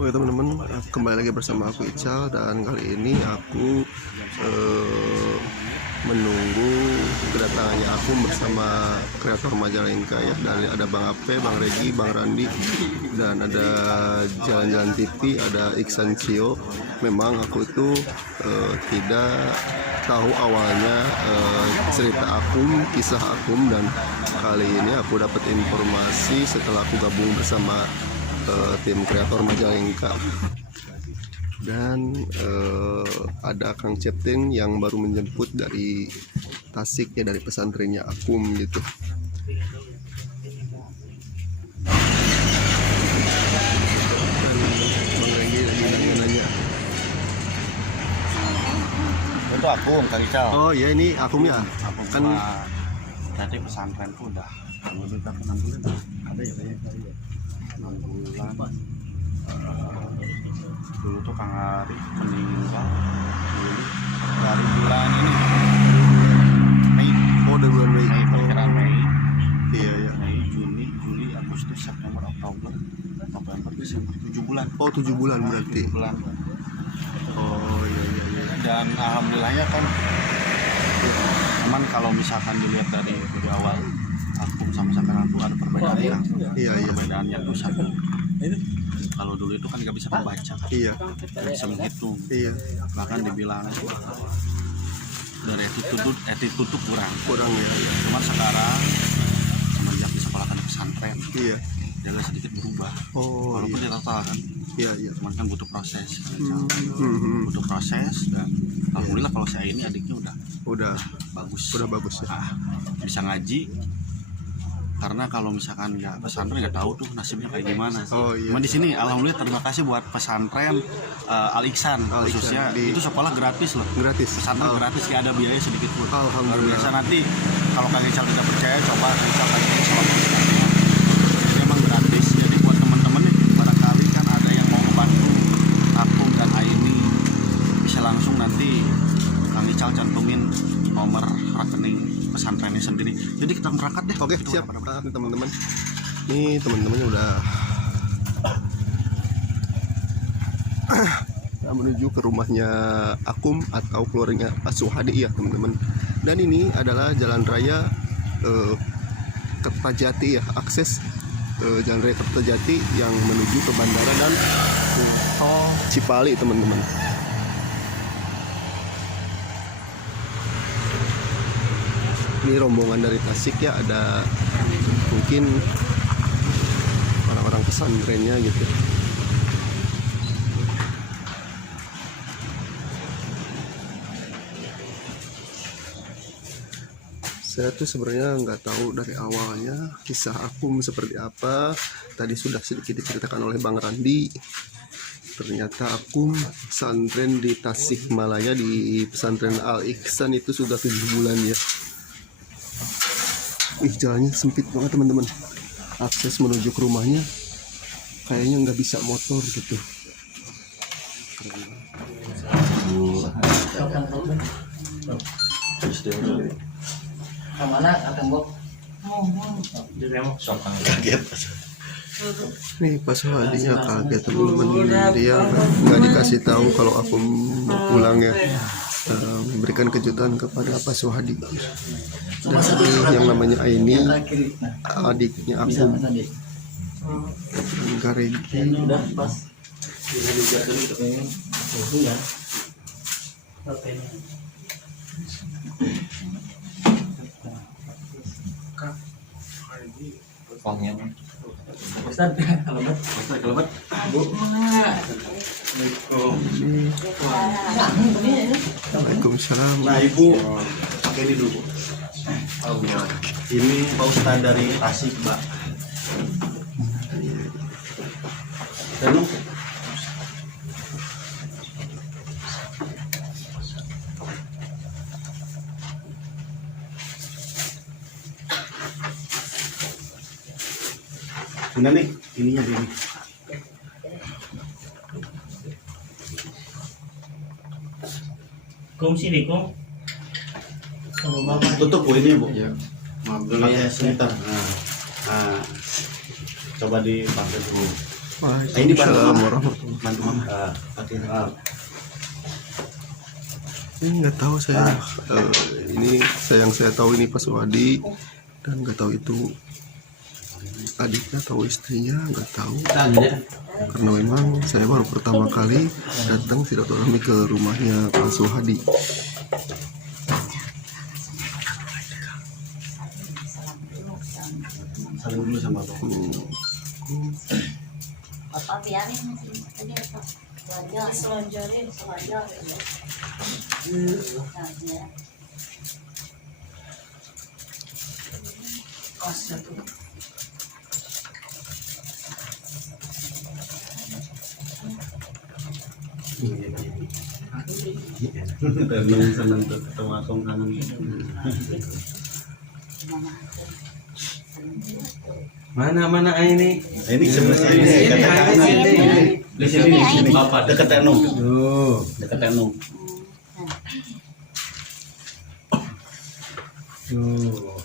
Oke teman-teman, kembali lagi bersama aku Ical, dan kali ini aku menunggu kedatangannya aku bersama kreator Majalengka ya. Dari ada Bang Ape, Bang Regi, Bang Randi, dan ada Jalan-Jalan TV, ada Iksan Cio. Memang aku itu tidak tahu awalnya cerita Akum, kisah Akum, dan kali ini aku dapat informasi setelah aku gabung bersama tim kreator Majalengka. Dan ada Kang Ceptin yang baru menjemput dari Tasik ya, dari pesantrennya Akum gitu. Dan Bang Regi lagi nanya-nanya. Itu Akum, Kang Ical. Oh ya, ini Akum ya. Akum Kan tadi pesantren tuh udah 6 bulan ada ya kayaknya 6 bulan. Dulu tuh Kang Ari meninggal dulu dari bulan ini Mei. oh, dari bulan Mei. Perkiraan Mei. Iya ya. Mei, Juni, Juli, Agustus, September, Oktober, November, Desember, 7 bulan. Oh, 7 bulan berarti. 7 bulan. Oh iya iya iya. Dan alhamdulillahnya kan, cuman kalau misalkan dilihat dari awal Akum sama sekarang tuh ada perbedaan ya. Iya iya. Perbedaannya tuh satu, kalau dulu itu kan nggak bisa membaca, Iya. nggak bisa menghitung, Iya. bahkan dibilang dari attitude tuh kurang. Kurang ya. Cuman sekarang semenjak disekolahkan di pesantren, Iya. dia agak sedikit berubah. Oh Walaupun iya. dia total kan, Iya iya. cuman kan butuh proses. Hmm. Butuh proses, dan alhamdulillah kalau saya ini adiknya udah Udah bagus. bagus ya. Bisa ngaji, karena kalau misalkan nggak pesantren nggak tahu tuh nasibnya kayak gimana. Oh iya. Cuman di sini alhamdulillah terima kasih buat pesantren Al Iksan khususnya, di- itu sekolah gratis loh. Gratis. Pesantren gratis, nggak ada biaya sedikit pun. Luar Alhamdulillah. biasa. Nanti kalau Kang Ical tidak percaya, coba Kang Ical tanya sama pesantrennya. Jadi emang gratis. Jadi buat teman-teman nih, barangkali kan ada yang mau membantu Akum dan Aini, bisa langsung nanti Kang Ical cantumin nomor rekening pesantrennya sendiri. Jadi kita berangkat deh. Oke, Kita siap. berangkat. Teman-teman. Ini teman-temannya udah menuju ke rumahnya Akum atau keluarganya Pak Suhadi ya, teman-teman. Dan ini adalah jalan raya Kertajati ya, akses jalan raya Kertajati yang menuju ke bandara dan tol Cipali, teman-teman. Ini rombongan dari Tasik ya, ada mungkin orang-orang pesantrennya gitu. Saya tuh sebenarnya nggak tahu dari awalnya kisah Akum seperti apa. Tadi sudah sedikit diceritakan oleh Bang Randi. Ternyata Akum pesantren di Tasikmalaya, di pesantren Al Iksan itu sudah 7 bulan ya. Jalannya sempit banget teman-teman. Akses menuju ke rumahnya kayaknya nggak bisa motor gitu. Kemana akan bok? Kaget. Nih pas hadinya kaget teman-teman, dia nggak dikasih tahu kalau aku mau pulang ya. Memberikan kejutan kepada Pak Suhadi. Dan ini yang namanya Aini, adiknya aku, Garegi. Udah pas. Ya. Pongnya. Ustaz, kalau bet, Bu. Waalaikumsalam. Nah Ibu, pakai ini dulu. Ini Pak Ustadz dari Tasik, Mbak. Lalu ini nih, ininya ini. Kum sini, Kum. Sama Bapak. Tutup Bu ini Bu. Ya. Maaf dulu ya sebentar. Nah, coba dipakai dulu. Waalaikumsalam warahmatullahi Bantu mama. Ini nggak tahu saya. Ini yang saya tahu ini Pak Suhadi, dan nggak tahu itu adiknya atau istrinya, nggak tahu. Karena memang saya baru pertama kali datang silaturahmi ke rumahnya Pak Suhadi. Saling dulu sama bapak. Bapak biarin aja Pak. Selanjarin. Senang tuh ketemu Akum kangen. Mana ini? Ini sebenarnya ini katakan di sini bapak dekat Tenung. Tuh. Dekat Tenung. Tuh,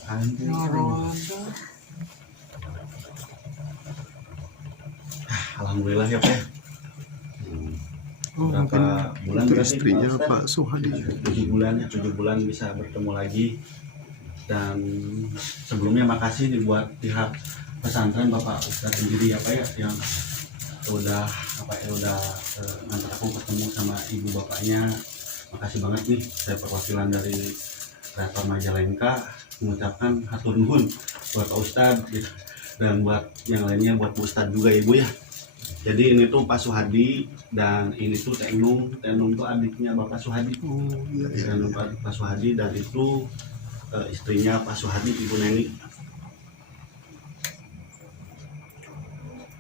Alhamdulillah ya Pak. Berapa bulan Itu berarti? istrinya Pak Suhadi. 7 bulan bisa bertemu lagi. Dan sebelumnya makasih dibuat pihak pesantren Bapak Ustadz sendiri ya Pak ya, yang udah ngantar aku ketemu sama ibu bapaknya. Makasih banget nih, saya perwakilan dari Kreator Majalengka mengucapkan hatur nuhun buat Pak Ustadz gitu. Dan buat yang lainnya, buat Bu Ustadz juga ibu ya. Jadi ini tuh Pak Suhadi, dan ini tuh Tenung tuh adiknya Bapak Suhadi. Oh iya, iya. Tenung Pak Suhadi, dan itu istrinya Pak Suhadi, Ibu Neni.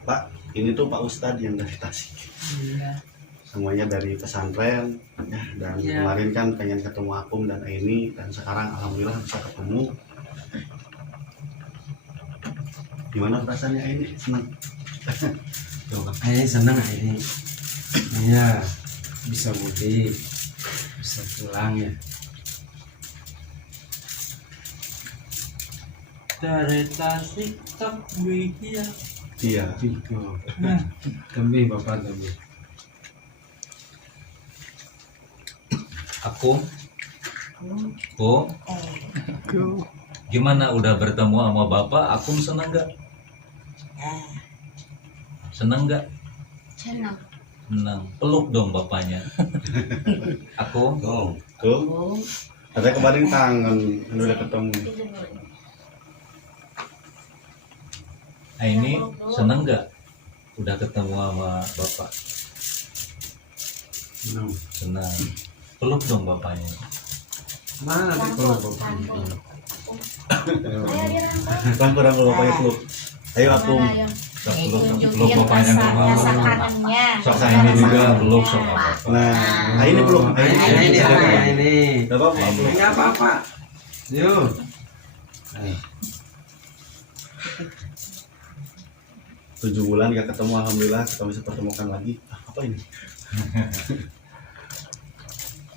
Pak, ini tuh Pak Ustadz yang dari Tasik. Semuanya dari pesantren ya, dan kemarin kan pengen ketemu Akum dan Aini, dan sekarang alhamdulillah bisa ketemu. Gimana perasaannya Aini? Senang? Coba. Ini seneng ini. Iya, bisa mudik, bisa pulang ya. Dari Tasik tak ya. Iya. Demi bapak demi. Aku, gimana udah bertemu sama bapak? Aku senang nggak? Senang nggak? Senang. Senang. Peluk dong bapaknya. Aku. Tuh. Ada kemarin kangen, udah ketemu. Ini senang nggak? Udah ketemu sama bapak? Senang. Peluk dong bapaknya. Mana nih kalau bapaknya? Kurang bapaknya peluk. Ayo Akum. Peluk bapaknya dong. Sok ini juga peluk sama bapak. Nah, ini peluk. Ini. Bapak peluk. Enggak apa-apa. Yuk. 7 bulan gak ketemu, alhamdulillah kita bisa pertemukan lagi. Apa ini?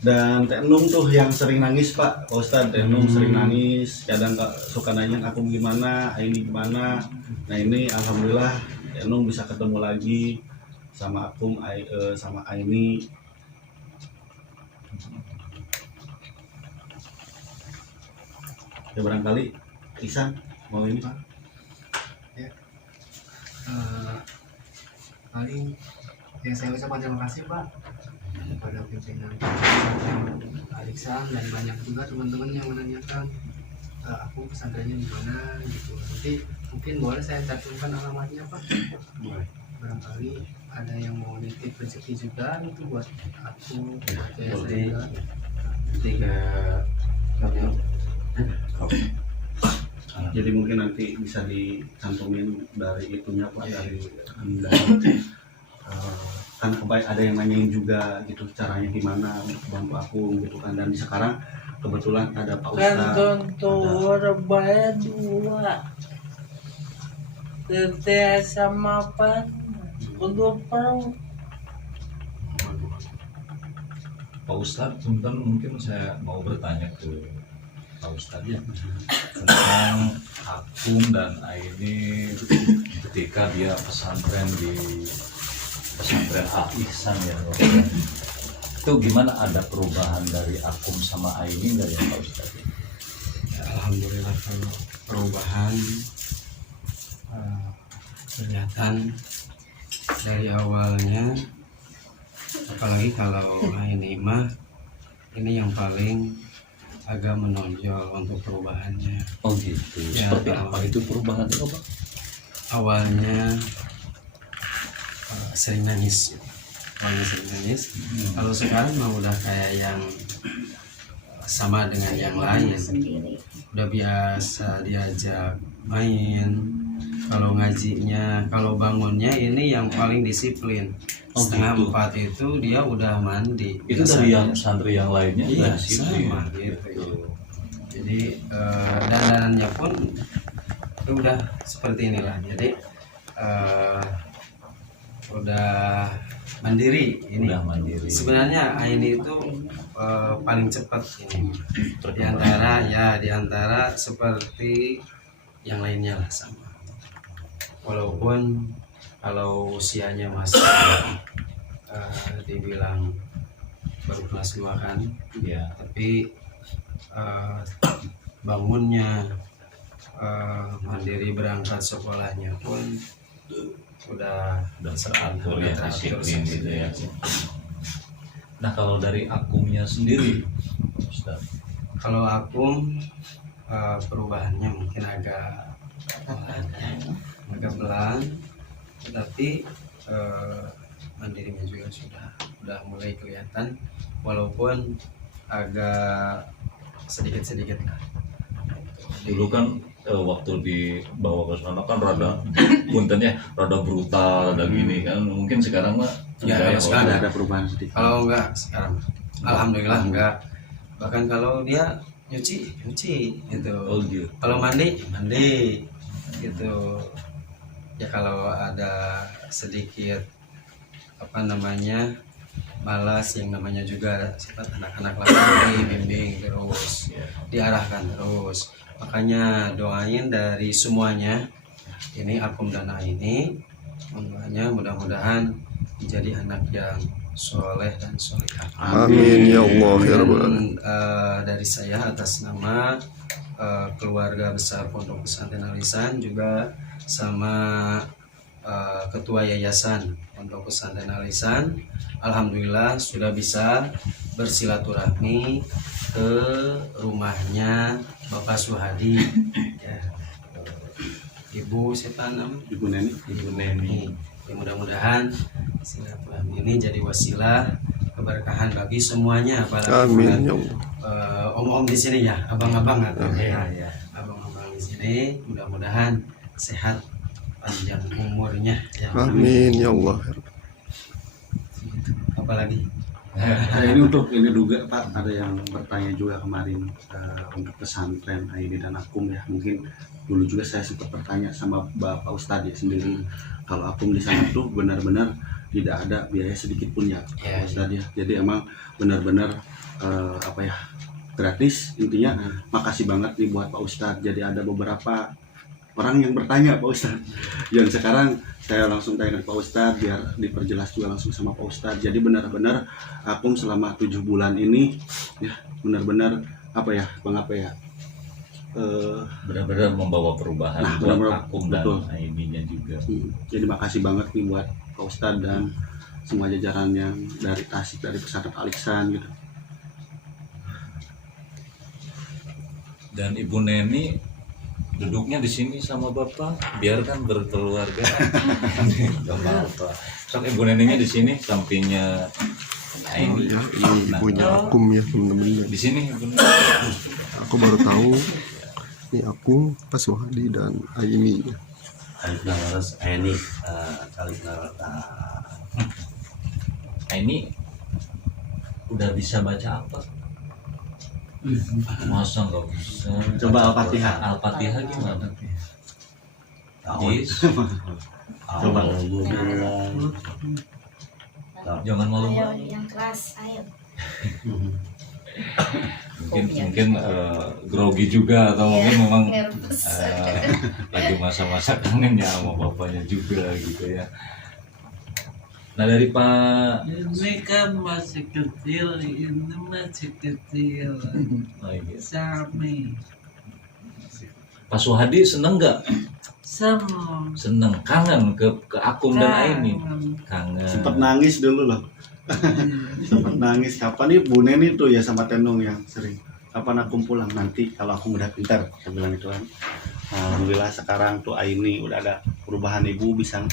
Dan Tenung tuh yang sering nangis Pak Ustadz. Tenung sering nangis, kadang suka nanya aku gimana, ini gimana. Nah ini alhamdulillah Tenung bisa ketemu lagi sama Akum, sama Aini. Ya barangkali Isan mau ini Pak. Paling yang saya ucapkan terima kasih Pak kepada pimpinan Aliksan, dan banyak juga teman-teman yang menanyakan aku pesantrennya di mana gitu. Nanti mungkin boleh saya cantumkan alamatnya Pak. Boleh. Barangkali ada yang mau nitip rezeki juga itu buat aku, buat saya Boleh. juga. Jadi mungkin nanti bisa dicantumin dari itunya Pak, dari kan ada yang nanyain juga gitu caranya gimana untuk bantu aku gitu kan. Dan sekarang kebetulan ada Pak Ustadz, Bayar dua tete sama apa untuk perut. Pak Ustadz, sebentar mungkin saya mau bertanya ke Pak Ustadz ya tentang Akum dan Aini ketika dia pesantren di pesantren Al Ihsan ya. Itu gimana, ada perubahan dari Akum sama Aini nggak ya Pak Ustadz? Ya, alhamdulillah kalau perubahan kelihatan dari awalnya, apalagi kalau ini mah ini yang paling agak menonjol untuk perubahannya. Oh gitu. Ya, Seperti apa itu perubahan itu Pak? Awalnya sering nangis, awalnya sering nangis. Kalau sekarang mah udah kayak yang sama dengan yang lain, Sendiri. udah biasa diajak main. Kalau ngajinya, kalau bangunnya ini yang paling disiplin. Oh, Setengah gitu. 4 itu dia udah mandi. Itu dari yang santri yang lainnya Iya, nggak disiplin? sama gitu. Jadi dandanannya pun udah seperti inilah. Jadi udah mandiri ini. Udah mandiri. Sebenarnya Aini itu paling cepat ini di antara seperti yang lainnya lah sama. Walaupun kalau usianya masih dibilang baru kelas 2 kan, Ya. tapi bangunnya, mandiri berangkat sekolahnya pun udah Teratur udah ya, teratur disiplin gitu sendiri. ya. Nah kalau dari Akumnya sendiri Ustaz, Kalau aku perubahannya mungkin agak pelan, tetapi mandirinya juga sudah mulai kelihatan, walaupun agak sedikit lah. dulu kan waktu dibawa ke sana kan rada puntennya rada brutal, rada gini kan. Mungkin sekarang mah Ya, enggak, sekarang Pak. ada perubahan sedikit. Kalau enggak sekarang, alhamdulillah enggak. Bahkan kalau dia nyuci gitu. Oh gitu. Kalau mandi gitu. Ya kalau ada sedikit malas, yang namanya juga sifat anak-anak lagi, bimbing terus, diarahkan terus. Makanya doain dari semuanya, ini Akum dan Aini, makanya mudah-mudahan menjadi anak yang soleh dan solehah. Amin ya Allah ya Rabbal Dan Alamin. dari saya atas nama keluarga besar Pondok Pesantren Al Ihsan, juga sama ketua yayasan Pondok Pesantren Al Ihsan, alhamdulillah sudah bisa bersilaturahmi ke rumahnya Bapak Suhadi, ya. Ibu siapa namanya? Ibu Neni. Ibu Neni. Ya, mudah-mudahan silaturahmi ini jadi wasilah keberkahan bagi semuanya, apalagi Amin ya buat, Allah. om-om di sini ya, abang-abang atau Iya. abang-abang di sini, mudah-mudahan sehat panjang umurnya ya. Amin ya Allah. Apalagi Nah, ini juga Pak, ada yang bertanya juga kemarin untuk pesantren Aini dan Akum ya. Mungkin dulu juga saya sempat bertanya sama Bapak Ustadz ya sendiri, kalau Akum di sana tuh benar-benar tidak ada biaya sedikit pun ya Ya, Pak Ustadz ya. Jadi emang benar-benar gratis intinya. Makasih banget nih buat Pak Ustadz. Jadi ada beberapa orang yang bertanya Pak Ustadz, yang sekarang saya langsung tanya ke Pak Ustadz biar diperjelas juga langsung sama Pak Ustadz. Jadi benar-benar Akum selama 7 bulan ini ya benar-benar Benar-benar membawa perubahan Nah, buat benar-benar, Akum dan betul. Aininya juga. Jadi makasih banget nih buat Pak Ustadz dan semua jajaran yang dari Tasik, dari pesantren Al Ihsan gitu. Dan Ibu Neni duduknya di sini sama Bapak, biarkan berkeluarga. Gak apa-apa. Sok Ibu Neninya di sini, sampingnya Oh Aini. ya, ini ibunya Akum ya teman-teman. Di sini Ibu Neni. Aku baru tahu ini Akum, Pak Suhadi dan Aini. Aini udah bisa baca apa? Masa nggak bisa? Coba Al-Fatihah. Al-Fatihah gimana? Yes. Coba. Jangan malu. Ayo yang keras, ayo. mungkin grogi juga atau mungkin memang lagi masa-masa kangennya sama bapaknya juga gitu ya. Nah dari Pak Ini kan masih kecil, ini masih kecil. oh, iya. Sami. Pak Suhadi seneng nggak? Sama. Seneng, kangen ke Akum dan Aini. Kangen. Sempat nangis dulu loh. Sempat nangis. Kapan nih Bu Neni tuh ya sama Tenung yang sering. Kapan aku pulang nanti kalau aku udah pintar. Saya bilang itu kan. Alhamdulillah sekarang tuh Aini udah ada perubahan, ibu bisa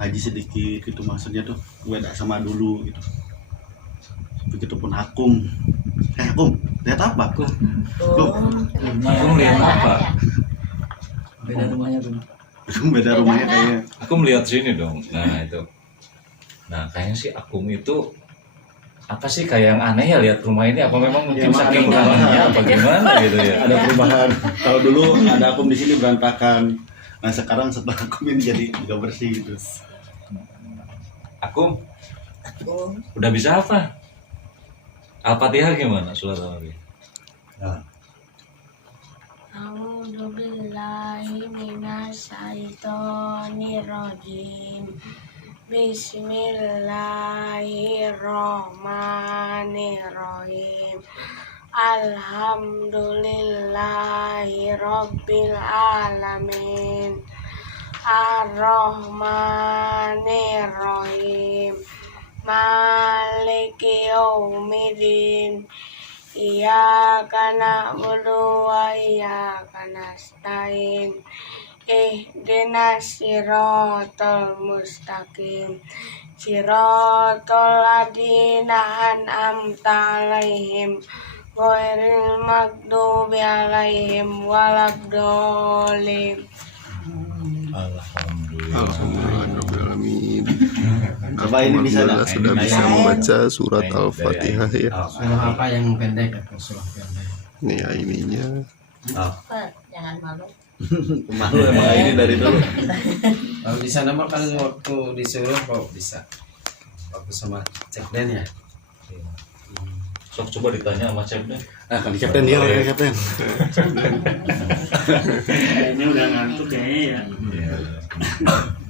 ngaji sedikit gitu, maksudnya tuh beda sama dulu gitu. Begitupun Akum. Akum, lihat apa? Akum. Akum lihat apa? Beda rumahnya tuh. Beda rumahnya kayaknya. Aku melihat sini dong. Nah itu. Nah kayaknya sih Akum itu apa sih kayak yang aneh ya lihat rumah ini? Apa memang mungkin emang saking ada kangennya apa gimana gitu ya? Ada perubahan. Kalau dulu ada Akum di sini berantakan. Nah sekarang setelah Akum ini jadi juga bersih gitu. Akum, udah bisa apa? Al-Fatihah gimana? Surat Al-Fatihah. A'udzu billahi minasyaitonir rajim. Bismillahirrahmanirrahim. Alhamdulillahi rabbil alamin. Ar-Rahmanir-Rahim. Maliki yaumiddin. Iyyaka na'budu wa iyyaka nasta'in. Ihdinas siratal mustaqim. Siratal ladzina an'amta 'alaihim ghairil maghdubi 'alaihim waladdallin. Alhamdulillah. Alhamdulillahirrahmanirrahim. Coba ini bisa Alhamdulillah nggak? sudah bisa membaca surat Al-Fatihah ya. Surah apa yang pendek atau surah pendek? Ini ya ininya. Jangan malu. Malu emang ini dari dulu. Kalau di sana mah kan waktu disuruh kok bisa. Waktu sama Cek Den ya. Sok coba ditanya sama Cep deh. Nah kan Kapten dia kan Kapten. Kayaknya udah ngantuk kayaknya ya.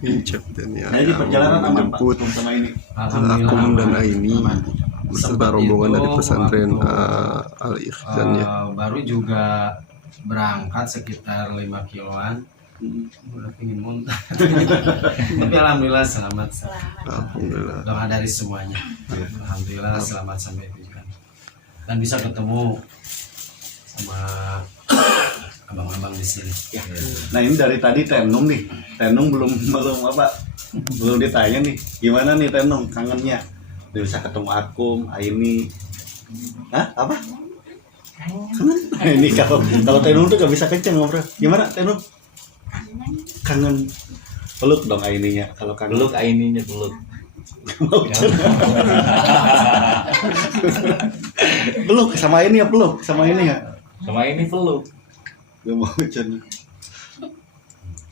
Ini Captain ya. Nah ini perjalanan aman Pak menjemput Akum sama ini. Alhamdulillah. Akum dan aman. Aini Aman. beserta Sempat rombongan itu dari pesantren waktu, Al-Ihsan ya. Baru juga berangkat sekitar 5 kiloan. Udah pingin muntah. Tapi alhamdulillah selamat. Alhamdulillah. Doa dari semuanya. Alhamdulillah selamat sampai tujuan. Dan bisa ketemu sama abang-abang di sini. Nah ini dari tadi Tenung nih. Tenung belum apa? Belum ditanya nih. Gimana nih Tenung kangennya? Dia bisa ketemu Akum, Aini. Hah? Apa? Kangen? Nah, ini kalau Tenung tuh gak bisa kenceng ngobrol. Gimana Tenung? Kangen. Peluk dong Aininya kalau kangen. Peluk Aininya peluk. Mau peluk sama ini ya, peluk sama ini ya. Sama ini peluk. Gak mau bercanda.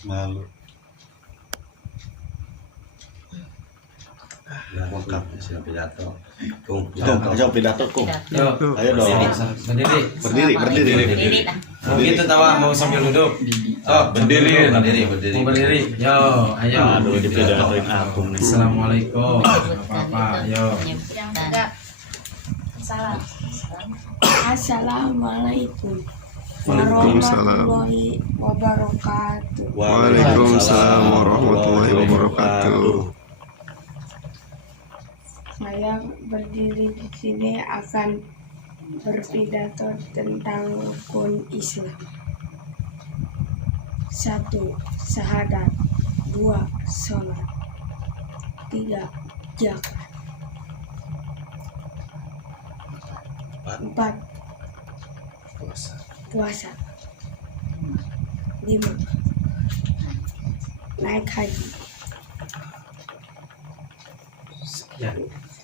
Malu. Lengkap siap pidato. Coba pidato Kum. Yo, Ayo dong. berdiri. Berdiri. Berdiri dah. Mau gitu tawa mau sambil duduk. Oh, Berdiri. Mau berdiri. Yo, ayo. Aduh, dipidatoin Akum nih. Assalamualaikum. Apa-apa, yo. Salam. Assalamualaikum Waalaikumsalam. warahmatullahi wabarakatuh. Waalaikumsalam warahmatullahi wabarakatuh. Saya berdiri di sini akan berpidato tentang rukun Islam. 1. Syahadat. 2. Sholat. 3. Zakat. 4. Puasa. 5. Naik haji.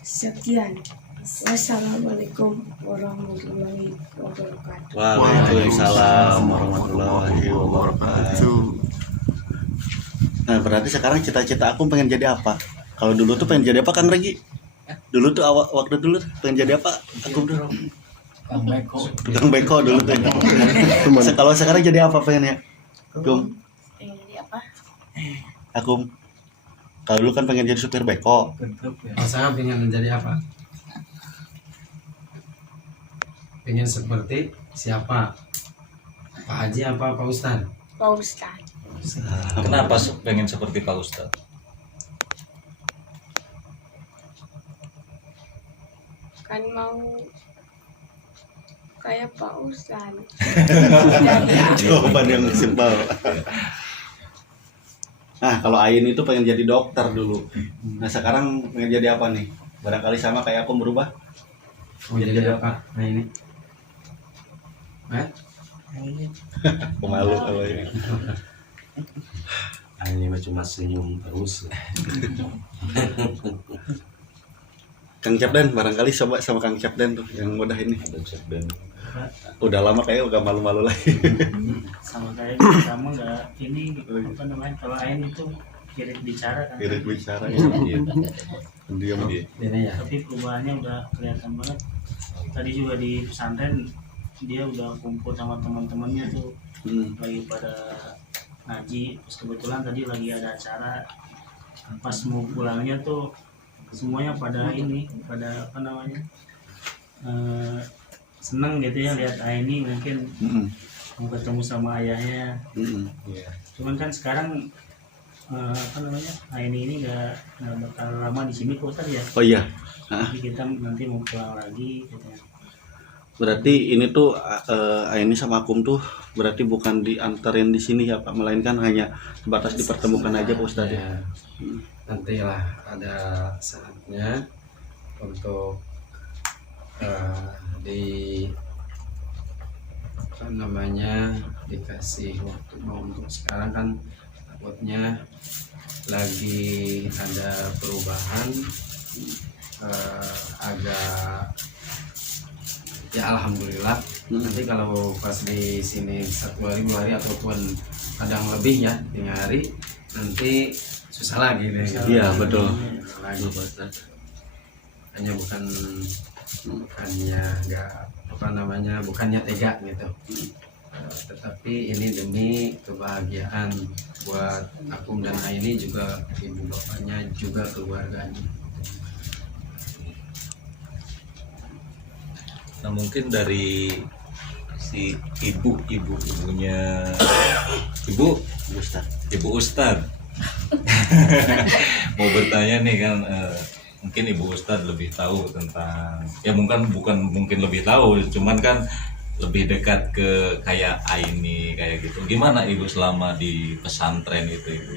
Sekian. Wassalamualaikum warahmatullahi wabarakatuh. Waalaikumsalam warahmatullahi wabarakatuh. Nah berarti sekarang cita-cita Akum pengen jadi apa? Kalau dulu tuh pengen jadi apa Kang Regi? Dulu tuh waktu dulu tuh pengen jadi apa? Akum dulu. Tukang beko dulu tuh. Kalau sekarang jadi apa pengennya? Kum, Pengen jadi apa? Akum. Kalau dulu kan pengen jadi supir beko. Saya pengen menjadi apa? Pengen seperti siapa? Pak Haji apa Pak Ustadz? Pak Ustadz. Kenapa pengen seperti Pak Ustadz? Kan mau kayak Pak Ustadz. Jawaban yang simpel. Nah, kalau Ain itu pengen jadi dokter dulu. Nah, sekarang pengen jadi apa nih? Barangkali sama kayak aku berubah. Mau jadi apa? Nah ini. Pemalu kalau ini. Ini mah cuma senyum terus. Kang Capden, barangkali coba sama Kang Capden tuh yang udah ini. Udah lama kayak udah malu-malu lagi. Sama kayak kita sama nggak ini apa namanya, kalau Ain itu irit bicara kan, Irit bicara ya. Diam. Ini ya. tapi perubahannya udah kelihatan banget. Tadi juga di pesantren dia udah kumpul sama teman-temannya tuh lagi pada ngaji, terus kebetulan tadi lagi ada acara, pas mau pulangnya tuh semuanya pada ini, pada apa namanya, seneng gitu ya lihat Aini, mungkin mau ketemu sama ayahnya. Cuman kan sekarang apa namanya, Aini ini nggak bakal lama di sini kok Ustaz ya. Oh iya. Jadi kita nanti mau pulang lagi gitu. Berarti ini tuh Aini sama Akum tuh berarti bukan diantarin di sini ya Pak, melainkan hanya sebatas dipertemukan aja Pak Ustadz ya. Nantilah ada saatnya untuk di apa namanya dikasih waktu. Mau untuk sekarang kan takutnya lagi ada perubahan, agak ya alhamdulillah. Nanti kalau pas di sini 1 hari 2 hari ataupun kadang lebih ya 3 hari, nanti susah lagi deh. Iya betul. Susah lagi. Hanya bukannya nggak apa namanya, bukannya tega gitu, tetapi ini demi kebahagiaan buat Akum dan Aini, juga ibu bapaknya, juga keluarganya. Nah mungkin dari si ibunya ibu Ustadz mau bertanya nih kan, mungkin Ibu Ustadz lebih tahu tentang, ya mungkin lebih tahu, cuman kan lebih dekat ke kayak Aini kayak gitu. Gimana Ibu selama di pesantren itu Ibu?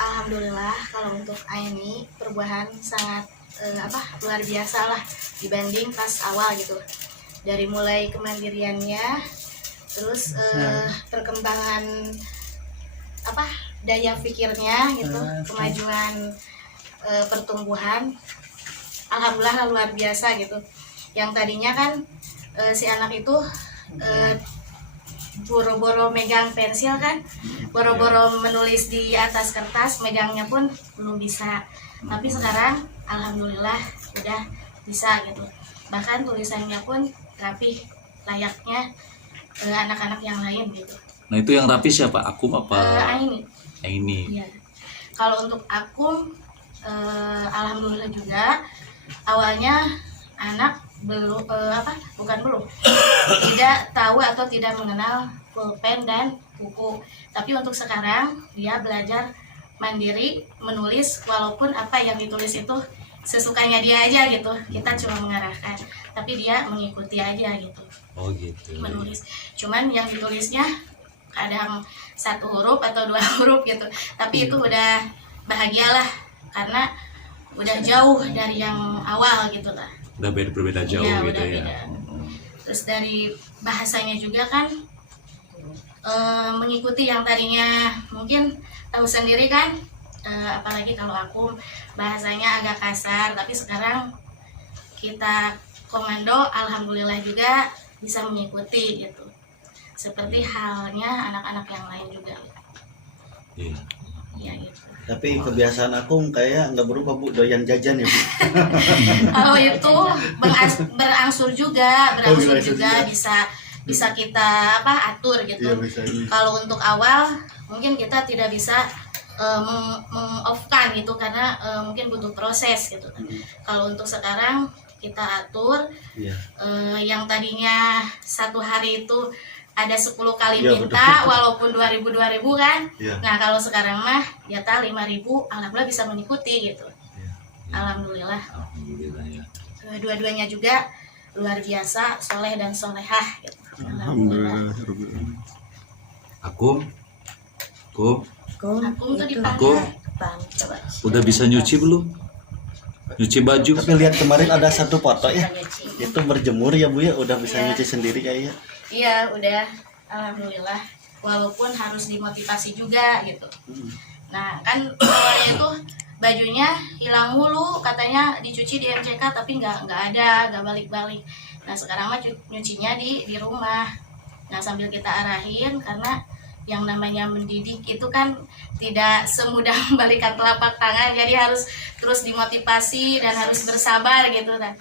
Alhamdulillah kalau untuk Aini perubahan sangat luar biasa lah dibanding pas awal gitu. Dari mulai kemandiriannya, terus perkembangan daya pikirnya gitu, kemajuan pertumbuhan, alhamdulillah luar biasa gitu. Yang tadinya kan si anak itu boro-boro megang pensil kan, boro-boro menulis di atas kertas, megangnya pun belum bisa. Tapi sekarang alhamdulillah udah bisa gitu. Bahkan tulisannya pun rapih layaknya anak-anak yang lain gitu. Nah itu yang rapi siapa? Akum apa? Aini. Iya. Kalau untuk Akum, alhamdulillah juga awalnya anak tidak tahu atau tidak mengenal pulpen dan buku. Tapi untuk sekarang dia belajar mandiri menulis, walaupun apa yang ditulis itu sesukanya dia aja gitu. Kita cuma mengarahkan, tapi dia mengikuti aja gitu. Oh gitu. Menulis. Cuman yang ditulisnya kadang 1 huruf atau 2 huruf gitu. Tapi itu udah bahagialah karena udah jauh dari yang awal gitu lah. Udah berbeda jauh ya, gitu ya. Beda. Terus dari bahasanya juga kan mengikuti yang tadinya mungkin tahu sendiri kan, apalagi kalau aku bahasanya agak kasar, tapi sekarang kita komando alhamdulillah juga bisa mengikuti gitu. Seperti halnya anak-anak yang lain juga. Iya. Iya gitu. Tapi kebiasaan aku kayak nggak berubah Bu, doyan jajan ya Bu. Kalau itu berangsur juga bisa kita atur gitu. Iya, bisa. Kalau untuk awal mungkin kita tidak bisa meng-off-kan gitu karena mungkin butuh proses gitu. Kalau untuk sekarang kita atur, Iya. yang tadinya satu hari itu ada 10 kali Iya, minta walaupun 2000 kan. Iya. Nah, kalau sekarang mah jatah 5.000 alhamdulillah bisa mengikuti gitu. Alhamdulillah. Alhamdulillah ya. Dua-duanya juga luar biasa, soleh dan solehah gitu. Alhamdulillah. Aku Aku tuh dipanggil. Coba. udah bisa nyuci belum? Nyuci baju? Tapi lihat kemarin ada satu foto ya, itu berjemur ya Bu ya, udah bisa Iya. nyuci sendiri kayaknya. Iya, udah. Alhamdulillah. Walaupun harus dimotivasi juga gitu. Nah, kan awalnya itu bajunya hilang mulu, katanya dicuci di MCK tapi nggak balik-balik. Nah, sekarang mah nyucinya di rumah. Nah, sambil kita arahin karena yang namanya mendidik itu kan tidak semudah membalikan telapak tangan, jadi harus terus dimotivasi dan harus bersabar gitu kan.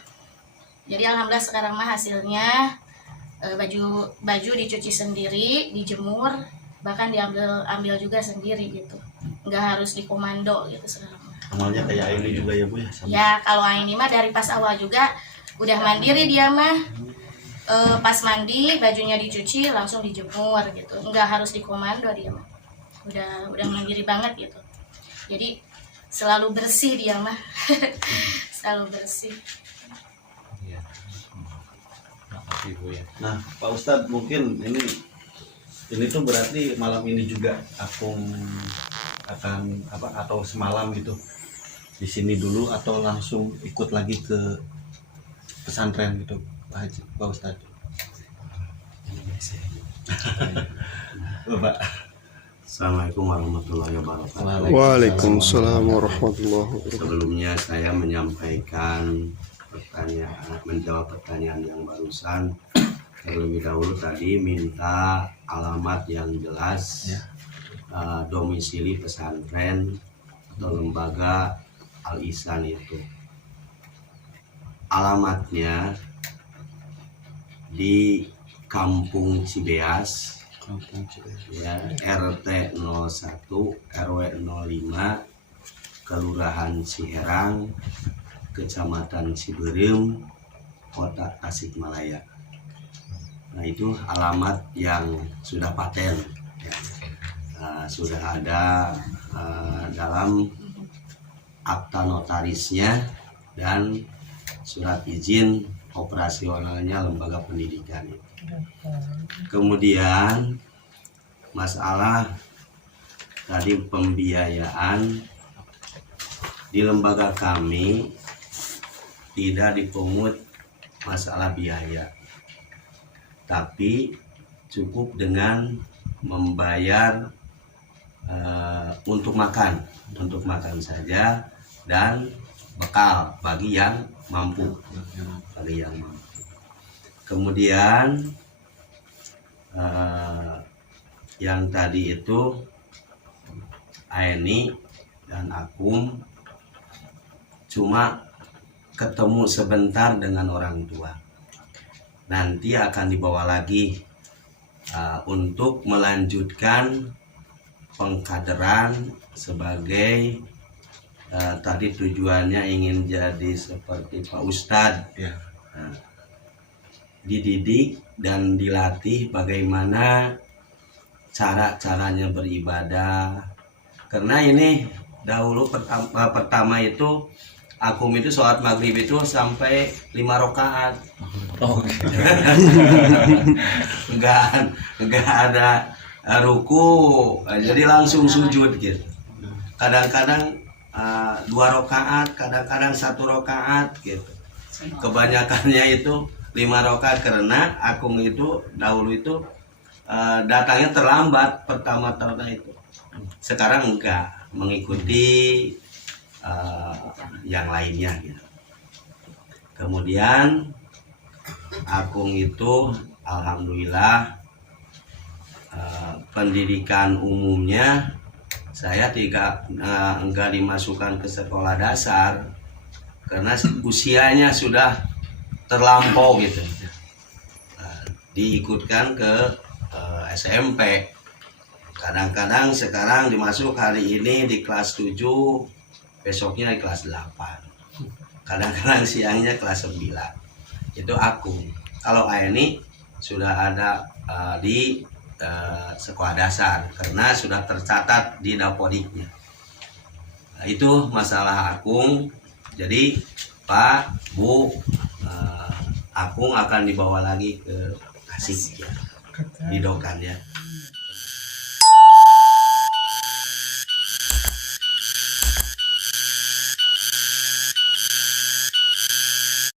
Jadi alhamdulillah sekarang mah hasilnya baju dicuci sendiri, dijemur, bahkan diambil juga sendiri gitu. Nggak harus dikomando gitu sekarang. Amalnya kayak ini juga ya Bu ya. Sama. Ya kalau ini mah dari pas awal juga udah mandiri dia mah. Pas mandi bajunya dicuci langsung dijemur gitu, nggak harus dikomando dia mah. Udah mandiri banget gitu. Jadi selalu bersih dia mah. Selalu bersih. Iya. Makasih Bu ya. Nah, Pak Ustadz mungkin ini tuh berarti malam ini juga aku akan atau semalam gitu di sini dulu atau langsung ikut lagi ke pesantren gitu Pak Haji, Pak Ustadz. Bapak. Assalamualaikum warahmatullahi wabarakatuh. Waalaikumsalam warahmatullahi wabarakatuh. Sebelumnya saya menyampaikan menjawab pertanyaan yang barusan. Terlebih dahulu tadi minta alamat yang jelas, domisili pesantren atau lembaga Al-Ihsan itu. Alamatnya di Kampung Cibeas, ya, RT 01 RW 05, Kelurahan Ciherang, Kecamatan Ciberem, Kota Tasikmalaya. Nah, itu alamat yang sudah paten, ya. Sudah ada dalam akta notarisnya dan surat izin operasionalnya lembaga pendidikan itu. Kemudian masalah tadi pembiayaan di lembaga kami tidak dipungut masalah biaya, tapi cukup dengan membayar untuk makan saja dan bekal bagi yang mampu, Kemudian yang tadi itu Aini dan Akum cuma ketemu sebentar dengan orang tua. Nanti akan dibawa lagi untuk melanjutkan pengkaderan sebagai tadi tujuannya ingin jadi seperti Pak Ustadz, ya. Dididik dan dilatih bagaimana cara-caranya beribadah. Karena ini dahulu pertama itu Akum itu sholat maghrib itu sampai 5 rakaat. Enggak ada ruku, jadi langsung sujud gitu. Kadang-kadang 2 rakaat, kadang-kadang 1 rakaat gitu. Kebanyakannya itu 5 rakaat karena Akum itu dahulu itu datangnya terlambat pertama-tama itu. Sekarang enggak, mengikuti yang lainnya gitu. Kemudian Akum itu alhamdulillah pendidikan umumnya saya enggak dimasukkan ke sekolah dasar karena usianya sudah terlampau gitu. Diikutkan ke SMP. Kadang-kadang sekarang dimasuk hari ini di kelas 7, besoknya di kelas 8. Kadang-kadang siangnya kelas 9. Itu aku. Kalau Aini sudah ada di sekolah dasar karena sudah tercatat di Dapodiknya. Nah, itu masalah Akung. Jadi Pak, Bu, Akung akan dibawa lagi ke Tasik ya, di Dokan ya.